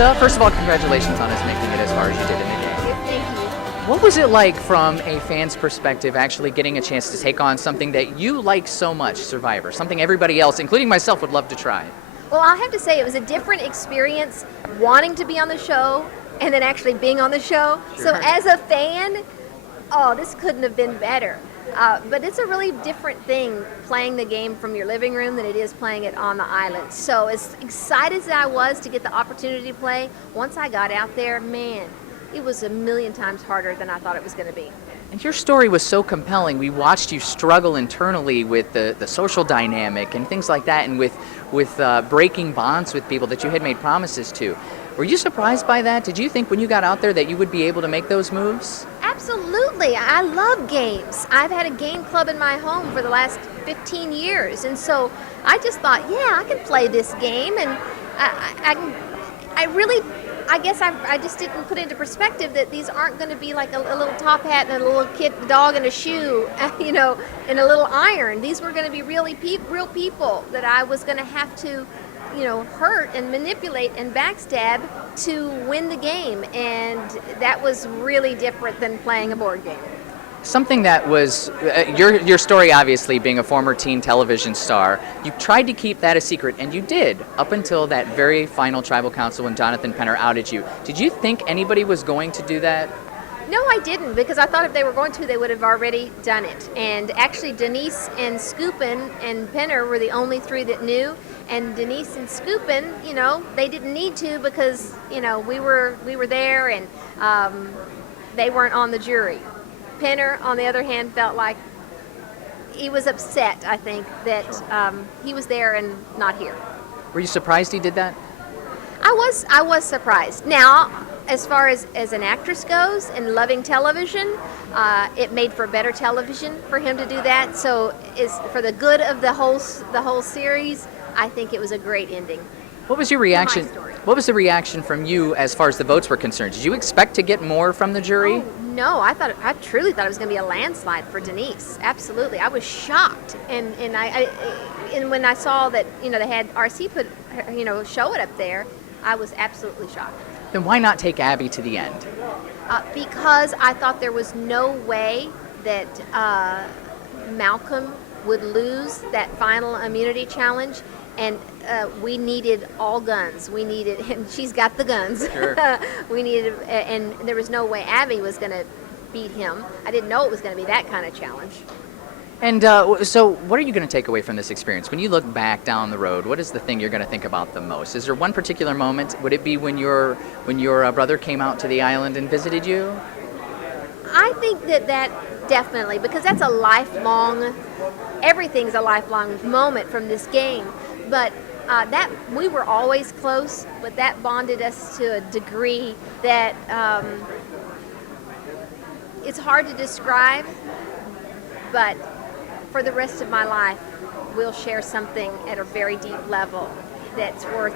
Lisa, first of all, congratulations on us making it as far as you did in the game. Thank you. What was it like from a fan's perspective actually getting a chance to take on something that you like so much, Survivor, something everybody else, including myself, would love to try? Well, I have to say it was a different experience wanting to be on the show and then actually being on the show. Sure. So as a fan, oh, this couldn't have been better. But it's a really different thing playing the game from your living room than it is playing it on the island. So as excited as I was to get the opportunity to play, once I got out there, man, it was a million times harder than I thought it was going to be. And your story was so compelling. We watched you struggle internally with the social dynamic and things like that, and with breaking bonds with people that you had made promises to. Were you surprised by that? Did you think when you got out there that you would be able to make those moves? Absolutely. I love games. I've had a game club in my home for the last 15 years. And so I just thought, yeah, I can play this game. And I guess I just didn't put into perspective that these aren't going to be like a little top hat and a little kid dog in a shoe, you know, and a little iron. These were going to be real people that I was going to have to, you know, hurt and manipulate and backstab to win the game, and that was really different than playing a board game. Something that was, your story obviously being a former teen television star, you tried to keep that a secret, and you did, up until that very final tribal council when Jonathan Penner outed you. Did you think anybody was going to do that? No, I didn't, because I thought if they were going to, they would have already done it. And actually, Denise and Scoopin and Penner were the only three that knew. And Denise and Scoopin, you know, they didn't need to because, you know, we were there, and they weren't on the jury. Penner, on the other hand, felt like he was upset, I think, that he was there and not here. Were you surprised he did that? I was surprised. Now, as far as an actress goes and loving television, it made for better television for him to do that. So, is for the good of the whole series, I think it was a great ending. What was your reaction? What was the reaction from you as far as the votes were concerned? Did you expect to get more from the jury? Oh, no, I truly thought it was going to be a landslide for Denise. Absolutely, I was shocked, and when I saw that, you know, they had RC put, you know, show it up there, I was absolutely shocked. Then why not take Abby to the end? Because I thought there was no way that Malcolm would lose that final immunity challenge, and we needed all guns. We needed, and she's got the guns. Sure. We needed, and there was no way Abby was going to beat him. I didn't know it was going to be that kind of challenge. And so what are you going to take away from this experience? When you look back down the road, what is the thing you're going to think about the most? Is there one particular moment? Would it be when your brother came out to the island and visited you? I think that definitely, because that's a lifelong, everything's a lifelong moment from this game. But that we were always close, but that bonded us to a degree that it's hard to describe, but for the rest of my life, we'll share something at a very deep level that's worth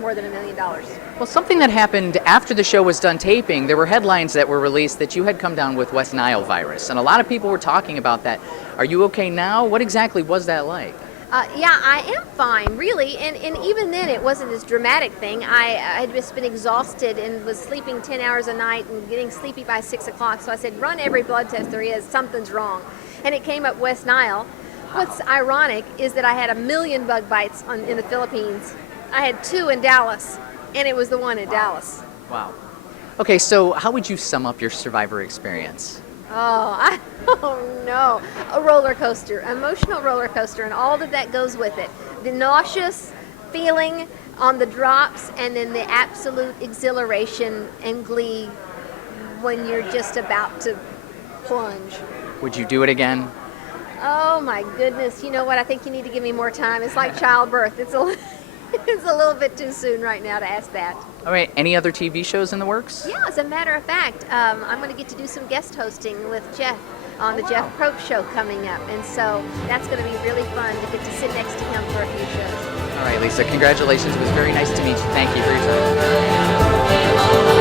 more than $1 million. Well, something that happened after the show was done taping, there were headlines that were released that you had come down with West Nile Virus, and a lot of people were talking about that. Are you okay now? What exactly was that like? Yeah, I am fine, really, and even then it wasn't this dramatic thing. I had just been exhausted and was sleeping 10 hours a night and getting sleepy by 6 o'clock, so I said, run every blood test there is, something's wrong. And it came up West Nile. What's ironic is that I had 1 million bug bites in the Philippines. I had 2 in Dallas, and it was the one in Dallas. Wow. Okay, so how would you sum up your Survivor experience? Oh no, a roller coaster, emotional roller coaster, and all that goes with it. The nauseous feeling on the drops, and then the absolute exhilaration and glee when you're just about to plunge. Would you do it again? Oh my goodness, you know what, I think you need to give me more time. It's like childbirth. It's a little bit too soon right now to ask that. All right, any other TV shows in the works? Yeah, as a matter of fact, I'm going to get to do some guest hosting with Jeff on the Jeff Probst Show coming up. And so that's going to be really fun to get to sit next to him for a few shows. All right, Lisa, congratulations. It was very nice to meet you. Thank you for your time.